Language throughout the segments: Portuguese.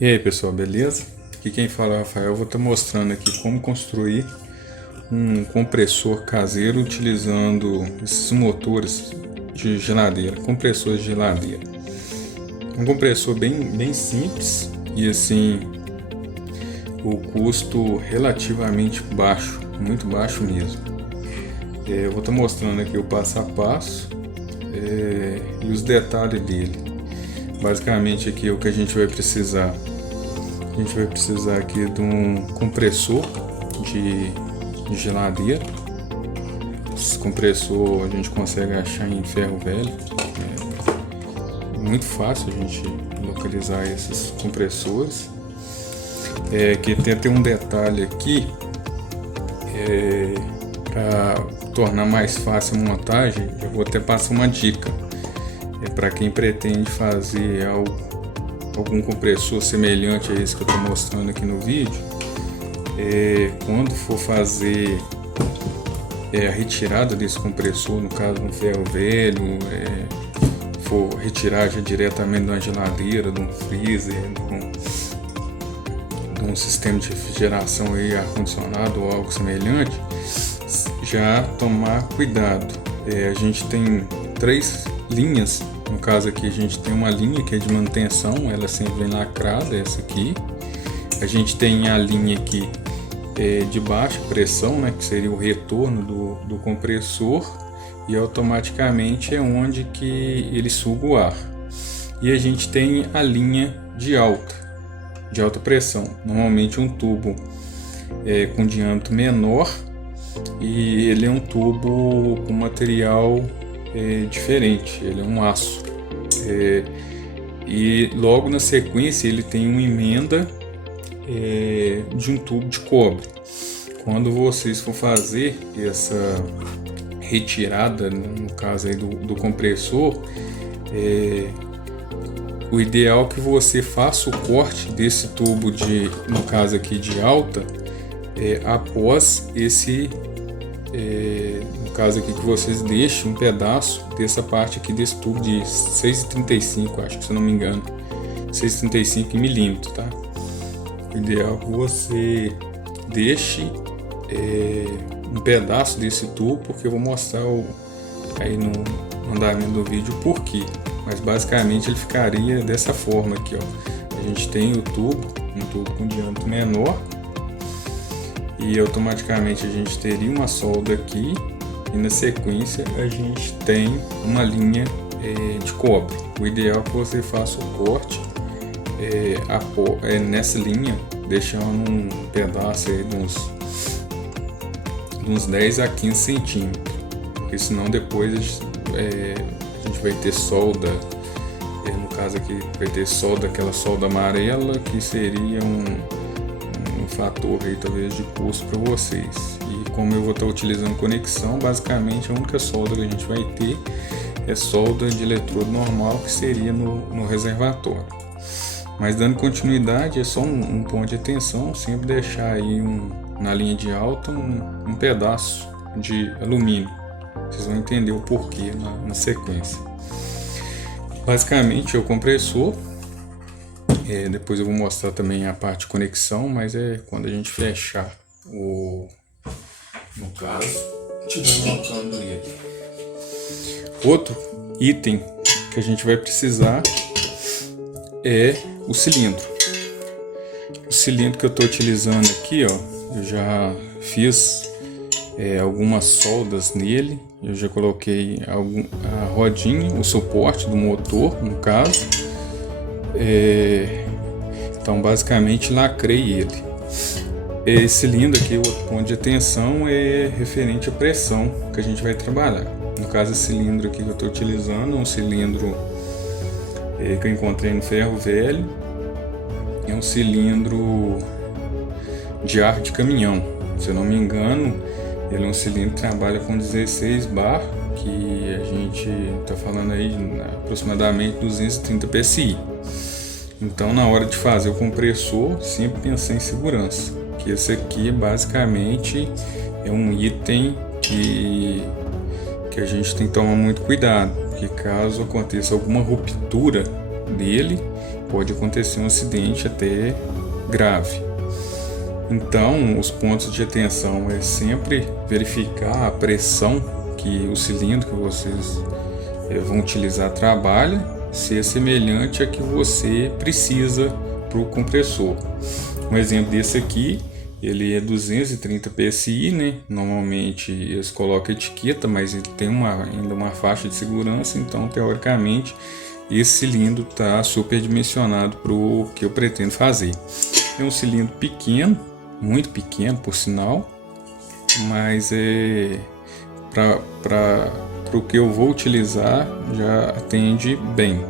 E aí pessoal, beleza? Aqui quem fala é o Rafael. Eu vou estar mostrando aqui como construir um compressor caseiro utilizando esses motores de geladeira, compressores de geladeira. Um compressor bem simples e assim o custo relativamente baixo, muito baixo mesmo. Eu vou estar mostrando aqui o passo a passo e os detalhes dele. Basicamente aqui o que a gente vai precisar. A gente vai precisar aqui de um compressor de geladeira. Esse compressor a gente consegue achar em ferro velho. É muito fácil a gente localizar esses compressores. Que tem um detalhe aqui para tornar mais fácil a montagem. Eu vou até passar uma dica para quem pretende fazer algum compressor semelhante a esse que eu estou mostrando aqui no vídeo. Quando for fazer a retirada desse compressor, no caso no ferro velho, for retirar já diretamente de uma geladeira, de um freezer, de um sistema de refrigeração ar-condicionado ou algo semelhante, já tomar cuidado. A gente tem 3 linhas. No caso aqui a gente tem uma linha que é de manutenção, ela sempre vem lacrada, essa aqui. A gente tem a linha aqui de baixa pressão, né, que seria o retorno do compressor, e automaticamente é onde que ele suga o ar. E a gente tem a linha de alta pressão, normalmente um tubo com diâmetro menor, e ele é um tubo com material diferente, ele é um aço, e logo na sequência ele tem uma emenda de um tubo de cobre. Quando vocês for fazer essa retirada, no caso aí do compressor, o ideal é que você faça o corte desse tubo no caso aqui de alta, após esse no caso aqui que vocês deixem um pedaço dessa parte aqui desse tubo de 6,35, acho que, se eu não me engano, 6,35 milímetros, tá? O ideal é que você deixe um pedaço desse tubo, porque eu vou mostrar aí no andamento do vídeo o porquê, mas basicamente ele ficaria dessa forma aqui, ó. A gente tem um tubo com diâmetro menor, e automaticamente a gente teria uma solda aqui, e na sequência a gente tem uma linha de cobre. O ideal é que você faça o corte nessa linha, deixando um pedaço aí de uns 10 a 15 centímetros, porque senão depois a gente vai ter solda, no caso aqui vai ter solda, aquela solda amarela, que seria um fator aí talvez de custo para vocês. E como eu vou estar utilizando conexão, basicamente a única solda que a gente vai ter é solda de eletrodo normal, que seria no reservatório. Mas dando continuidade, é só um ponto de atenção, sempre deixar aí na linha de alta um pedaço de alumínio. Vocês vão entender o porquê na sequência. Basicamente é o compressor. Depois eu vou mostrar também a parte de conexão, mas quando a gente fechar no caso, estiver montando ele. Outro item que a gente vai precisar é o cilindro. O cilindro que eu estou utilizando aqui, ó, eu já fiz algumas soldas nele. Eu já coloquei a rodinha, o suporte do motor, no caso. Então basicamente lacrei ele. Esse cilindro aqui, o outro ponto de atenção é referente à pressão que a gente vai trabalhar. No caso, esse cilindro aqui que eu estou utilizando é um cilindro que eu encontrei no ferro velho. É um cilindro de ar de caminhão, se eu não me engano. Ele é um cilindro que trabalha com 16 bar, que a gente está falando aí de aproximadamente 230 PSI. Então, na hora de fazer o compressor, sempre pensei em segurança, que esse aqui basicamente é um item que a gente tem que tomar muito cuidado, porque caso aconteça alguma ruptura dele, pode acontecer um acidente até grave. Então, os pontos de atenção é sempre verificar a pressão que o cilindro que vocês vão utilizar trabalha, se é semelhante a que você precisa para o compressor. Um exemplo desse aqui, ele é 230 PSI, né? Normalmente eles colocam etiqueta, mas ele tem ainda uma faixa de segurança, então teoricamente esse cilindro está superdimensionado para o que eu pretendo fazer. É um cilindro pequeno, muito pequeno por sinal, mas para o que eu vou utilizar já atende bem.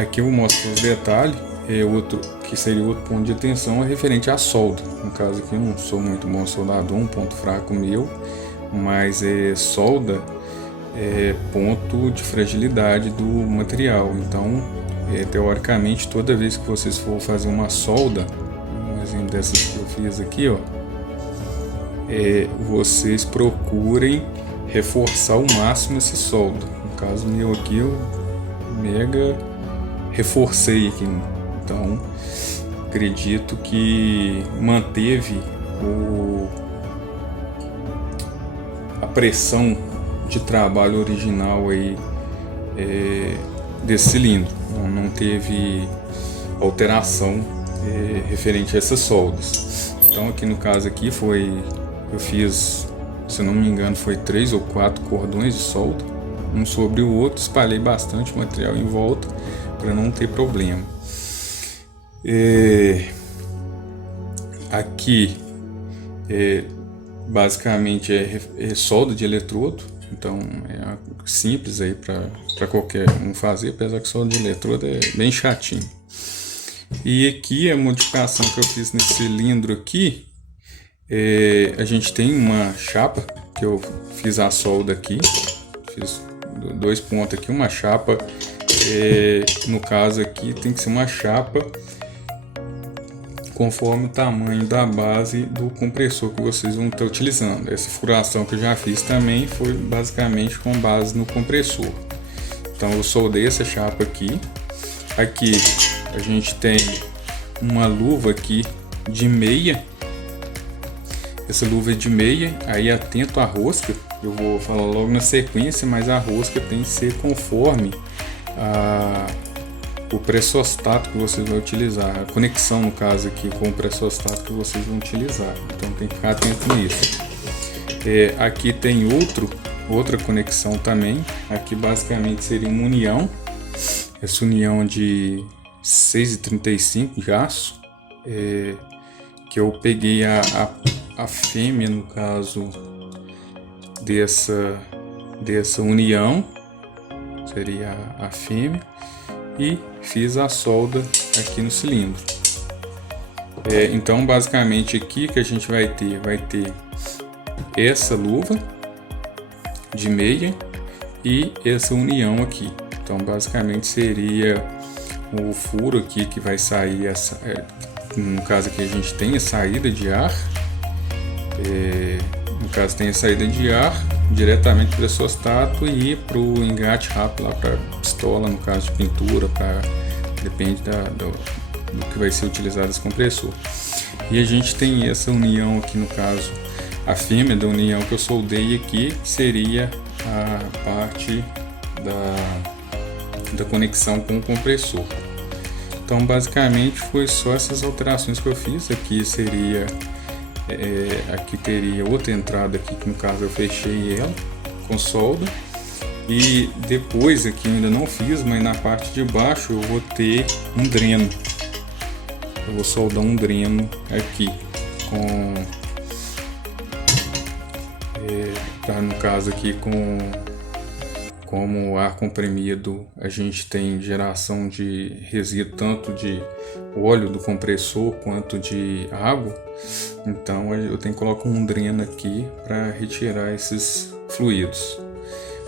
Aqui eu vou mostrar os detalhes. Outro que seria outro ponto de atenção é referente à solda. No caso aqui eu não sou muito bom soldador, um ponto fraco meu, mas solda é ponto de fragilidade do material. Então teoricamente toda vez que vocês for fazer uma solda, um exemplo dessas que eu fiz aqui, ó, vocês procurem reforçar ao máximo esse solda. No caso meu aqui eu mega reforcei aqui. Então, acredito que manteve a pressão de trabalho original aí, desse cilindro. Não teve alteração referente a essas soldas. Então, aqui no caso aqui eu fiz, se não me engano, foi 3 ou 4 cordões de solda, um sobre o outro, espalhei bastante material em volta para não ter problema. Aqui basicamente é solda de eletrodo, então é simples aí para qualquer um fazer, apesar que solda de eletrodo é bem chatinho. E aqui a modificação que eu fiz nesse cilindro aqui, a gente tem uma chapa que eu fiz a solda aqui, fiz 2 pontos aqui, uma chapa, no caso aqui tem que ser uma chapa conforme o tamanho da base do compressor que vocês vão estar utilizando. Essa furação que eu já fiz também foi basicamente com base no compressor. Então eu soldei essa chapa aqui. Aqui a gente tem uma luva aqui de meia. Essa luva é de meia, aí atento à rosca, eu vou falar logo na sequência, mas a rosca tem que ser conforme o pressostato que vocês vão utilizar, a conexão no caso aqui com o pressostato que vocês vão utilizar, então tem que ficar atento nisso. Aqui tem outra conexão também, aqui basicamente seria uma união, essa união de 6,35 de aço, que eu peguei a fêmea no caso dessa união, seria a fêmea, e fiz a solda aqui no cilindro. Então basicamente aqui que a gente vai ter essa luva de meia e essa união aqui. Então basicamente seria o furo aqui que vai sair, no caso aqui a gente tem a saída de ar, no caso tem a saída de ar diretamente para o pressostato e para o engate rápido lá para pistola, no caso de pintura, depende do que vai ser utilizado esse compressor. E a gente tem essa união aqui, no caso a fêmea da união que eu soldei aqui, que seria a parte da conexão com o compressor. Então basicamente foi só essas alterações que eu fiz. Aqui seria aqui teria outra entrada aqui, que no caso eu fechei ela com solda, e depois aqui eu ainda não fiz, mas na parte de baixo eu vou ter um dreno. Eu vou soldar um dreno aqui no caso aqui como ar comprimido, a gente tem geração de resíduo tanto de óleo do compressor quanto de água, então eu tenho que colocar um dreno aqui para retirar esses fluidos.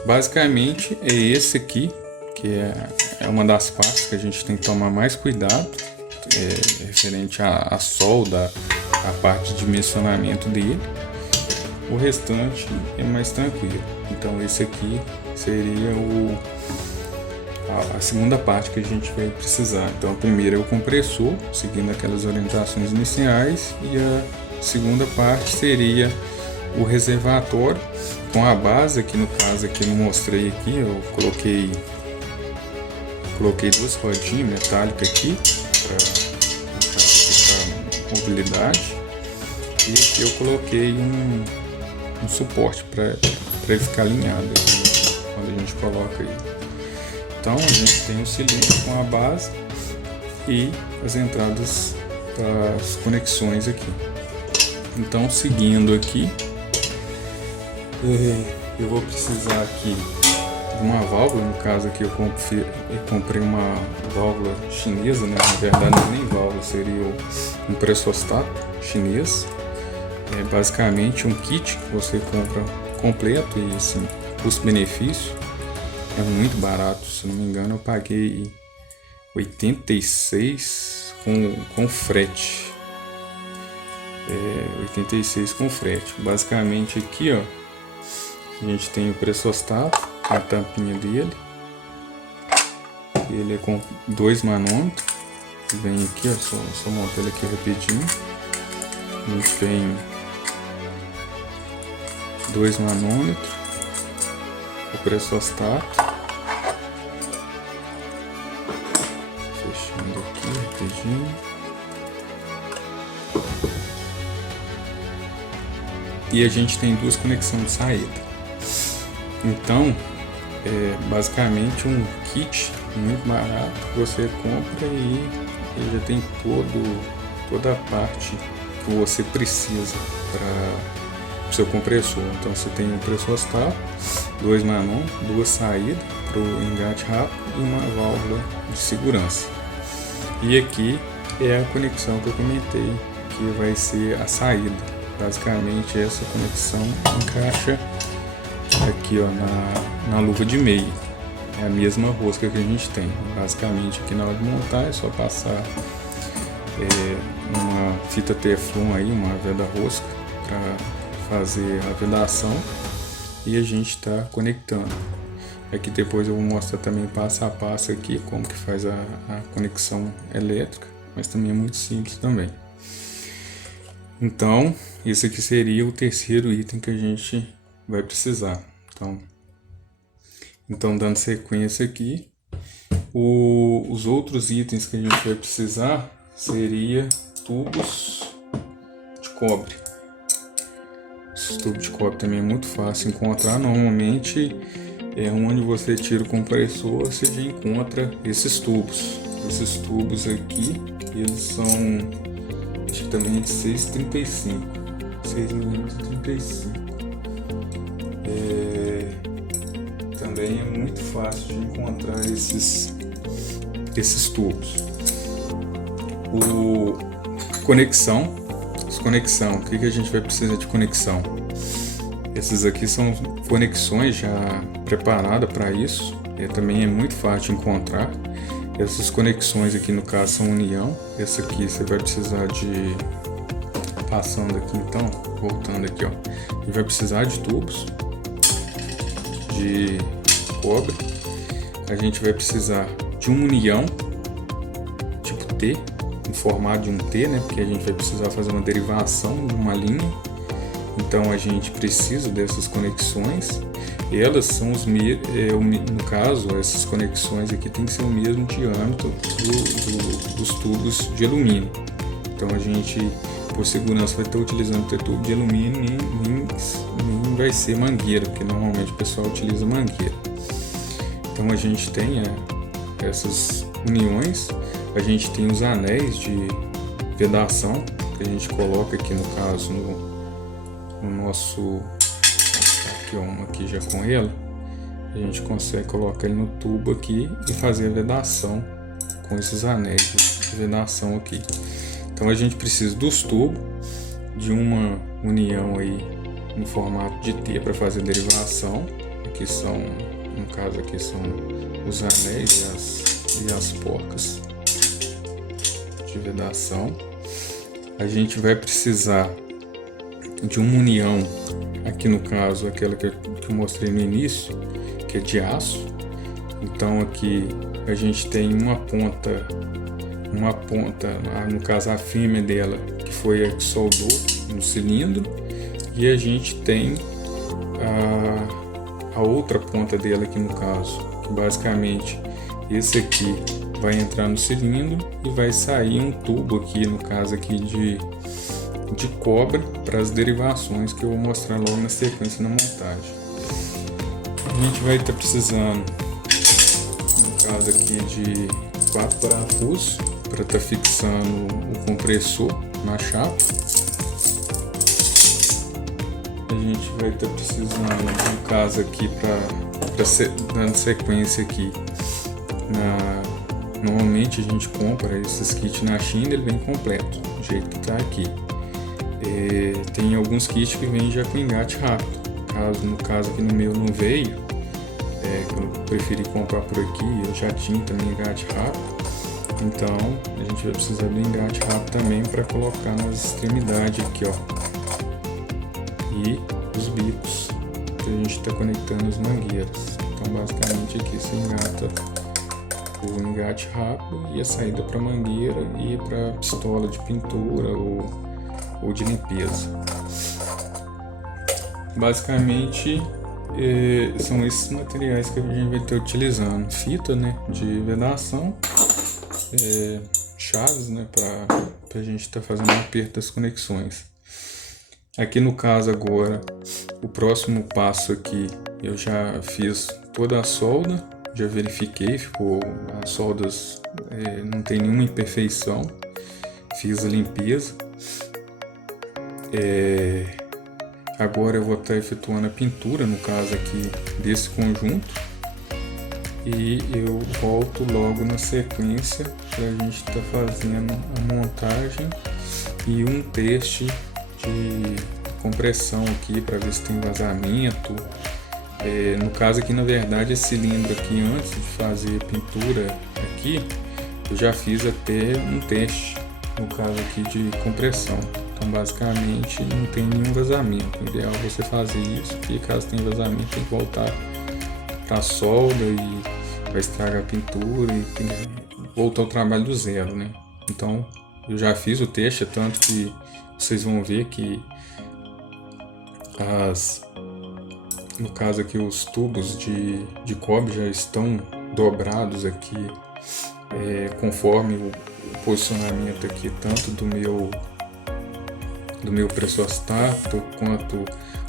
Basicamente é esse aqui que é uma das partes que a gente tem que tomar mais cuidado, referente à solda, a parte de dimensionamento dele. O restante é mais tranquilo. Então esse aqui seria a segunda parte que a gente vai precisar. Então a primeira é o compressor, seguindo aquelas orientações iniciais, e a segunda parte seria o reservatório com a base. Aqui no caso aqui eu mostrei aqui, eu coloquei duas rodinhas metálicas aqui para mobilidade, e aqui eu coloquei um suporte para ele ficar alinhado aqui, quando a gente coloca aí. Então a gente tem o cilindro com a base e as entradas para as conexões aqui. Então, seguindo aqui, eu vou precisar aqui de uma válvula. No caso aqui eu comprei uma válvula chinesa, né? Na verdade não é nem válvula, seria um pressostato chinês. É basicamente um kit que você compra completo e assim, custo-benefício é muito barato. Se não me engano eu paguei 86 com frete. 86 com frete. Basicamente aqui, ó, a gente tem o pressostato, a tampinha dele. Ele é com 2 manômetros. Vem aqui, ó, só montar ele aqui rapidinho. A gente tem 2 manômetros, o pressostato. Fechando aqui rapidinho. E a gente tem 2 conexões de saída. Então, é basicamente um kit muito barato que você compra e ele já tem toda a parte que você precisa para o seu compressor. Então você tem um pressostato, 2 manômetros, 2 saídas para o engate rápido e uma válvula de segurança. E aqui é a conexão que eu comentei, que vai ser a saída. Basicamente essa conexão encaixa aqui, ó, na luva de meio. É a mesma rosca que a gente tem. Basicamente aqui na hora de montar é só passar uma fita teflon aí, uma veda rosca, para fazer a vedação, e a gente está conectando. Aqui depois eu vou mostrar também passo a passo aqui como que faz a conexão elétrica, mas também é muito simples também. Então, esse aqui seria o terceiro item que a gente vai precisar. Então dando sequência aqui, os outros itens que a gente vai precisar seria tubos de cobre. Esses tubos de cobre também é muito fácil encontrar. Normalmente é onde você tira o compressor, você já encontra esses tubos. Esses tubos aqui, eles são, acho que também de 6,35, 6,35 mm. Também é muito fácil de encontrar esses tubos. Conexão, o que a gente vai precisar de conexão? Esses aqui são conexões já preparadas para isso. Também é muito fácil de encontrar. Essas conexões aqui no caso são união. Essa aqui você vai precisar de, passando aqui então, voltando aqui, ó, a gente vai precisar de tubos de cobre. A gente vai precisar de uma união tipo T, em formato de um T, né? Porque a gente vai precisar fazer uma derivação de uma linha. Então a gente precisa dessas conexões. Elas são no caso, essas conexões aqui tem que ser o mesmo diâmetro dos tubos de alumínio. Então a gente, por segurança, vai estar utilizando tubo de alumínio, nem vai ser mangueira, porque normalmente o pessoal utiliza mangueira. Então a gente tem essas uniões, a gente tem os anéis de vedação que a gente coloca aqui, no caso no nosso, aqui uma aqui já com ela, a gente consegue colocar ele no tubo aqui e fazer a vedação com esses anéis de vedação aqui. Então a gente precisa dos tubos, de uma união aí em formato de T para fazer a derivação. Aqui são, no caso aqui são os anéis e as porcas de vedação. A gente vai precisar de uma união, aqui no caso aquela que eu mostrei no início, que é de aço. Então aqui a gente tem uma ponta, no caso a fêmea dela, que foi a que soldou no cilindro, e a gente tem a outra ponta dela aqui no caso, que basicamente esse aqui vai entrar no cilindro e vai sair um tubo aqui, no caso aqui de cobre, para as derivações que eu vou mostrar logo na sequência na montagem. A gente vai estar precisando, no caso aqui, de 4 parafusos para estar fixando o compressor na chapa. A gente vai estar precisando, no caso aqui, dando sequência aqui, normalmente a gente compra esses kits na China, ele vem completo, do jeito que está aqui. Tem alguns kits que vêm já com engate rápido. No caso aqui no meu não veio, eu preferi comprar por aqui, eu já tinha também engate rápido. Então a gente vai precisar do engate rápido também para colocar nas extremidades aqui, ó, e os bicos que a gente está conectando as mangueiras. Então basicamente aqui se engata o engate rápido e a saída para mangueira e para pistola de pintura ou de limpeza. Basicamente são esses materiais que a gente vai estar utilizando: fita, né, de vedação, chaves, né, para a gente estar fazendo o aperto das conexões. Aqui no caso agora, o próximo passo aqui, eu já fiz toda a solda, já verifiquei, ficou as soldas, não tem nenhuma imperfeição, fiz a limpeza. Agora eu vou estar efetuando a pintura, no caso aqui, desse conjunto, e eu volto logo na sequência para a gente estar fazendo a montagem e um teste de compressão aqui para ver se tem vazamento. No caso aqui, na verdade, esse cilindro aqui, antes de fazer a pintura aqui, eu já fiz até um teste, no caso aqui, de compressão. Então basicamente não tem nenhum vazamento. O ideal é você fazer isso, porque caso tenha vazamento tem que voltar para a solda e vai estragar a pintura e tem que voltar ao trabalho do zero, né? Então eu já fiz o teste, tanto que vocês vão ver que no caso aqui, os tubos de cobre já estão dobrados aqui, conforme o posicionamento aqui, tanto do meu pressostato quanto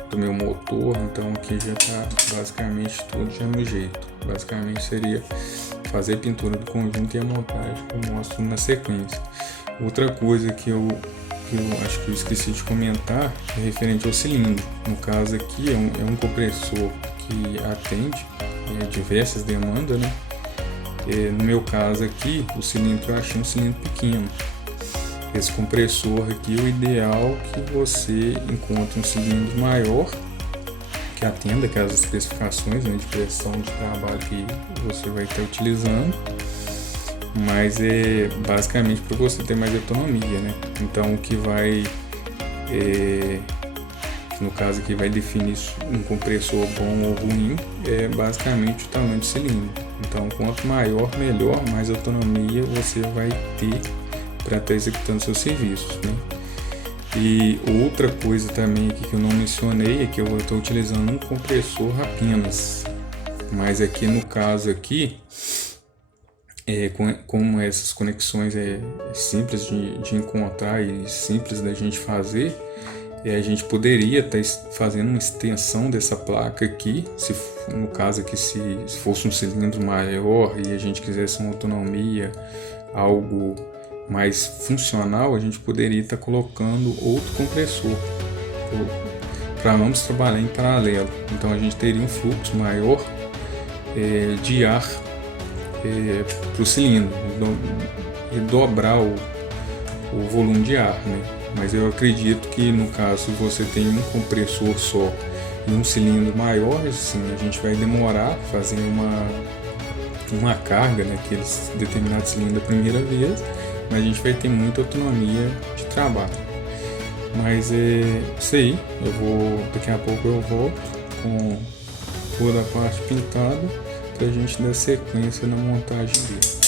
do meu motor. Então aqui já está basicamente tudo já no jeito. Basicamente seria fazer a pintura do conjunto e a montagem que eu mostro na sequência. Outra coisa que eu acho que eu esqueci de comentar é referente ao cilindro. No caso aqui é um compressor que atende diversas demandas, né? No meu caso aqui, o cilindro eu achei um cilindro pequeno. Esse compressor aqui, o ideal é que você encontre um cilindro maior que atenda aquelas especificações, né, de pressão de trabalho que você vai estar utilizando, mas é basicamente para você ter mais autonomia, né? Então o que vai, no caso aqui, vai definir um compressor bom ou ruim é basicamente o tamanho do cilindro. Então quanto maior, melhor, mais autonomia você vai ter para estar executando seus serviços, né? E outra coisa também aqui que eu não mencionei é que eu vou estar utilizando um compressor apenas, mas aqui no caso aqui, como essas conexões é simples de encontrar e simples da gente fazer, a gente poderia estar fazendo uma extensão dessa placa aqui, no caso aqui, se fosse um cilindro maior e a gente quisesse uma autonomia, algo mais funcional, a gente poderia estar colocando outro compressor para ambos trabalhar em paralelo. Então a gente teria um fluxo maior de ar para o cilindro e dobrar o volume de ar, né? Mas eu acredito que no caso, se você tem um compressor só e um cilindro maior, assim, a gente vai demorar fazendo uma carga naqueles determinados cilindros a primeira vez, mas a gente vai ter muita autonomia de trabalho. Mas isso aí, daqui a pouco eu volto com toda a parte pintada para a gente dar sequência na montagem dele.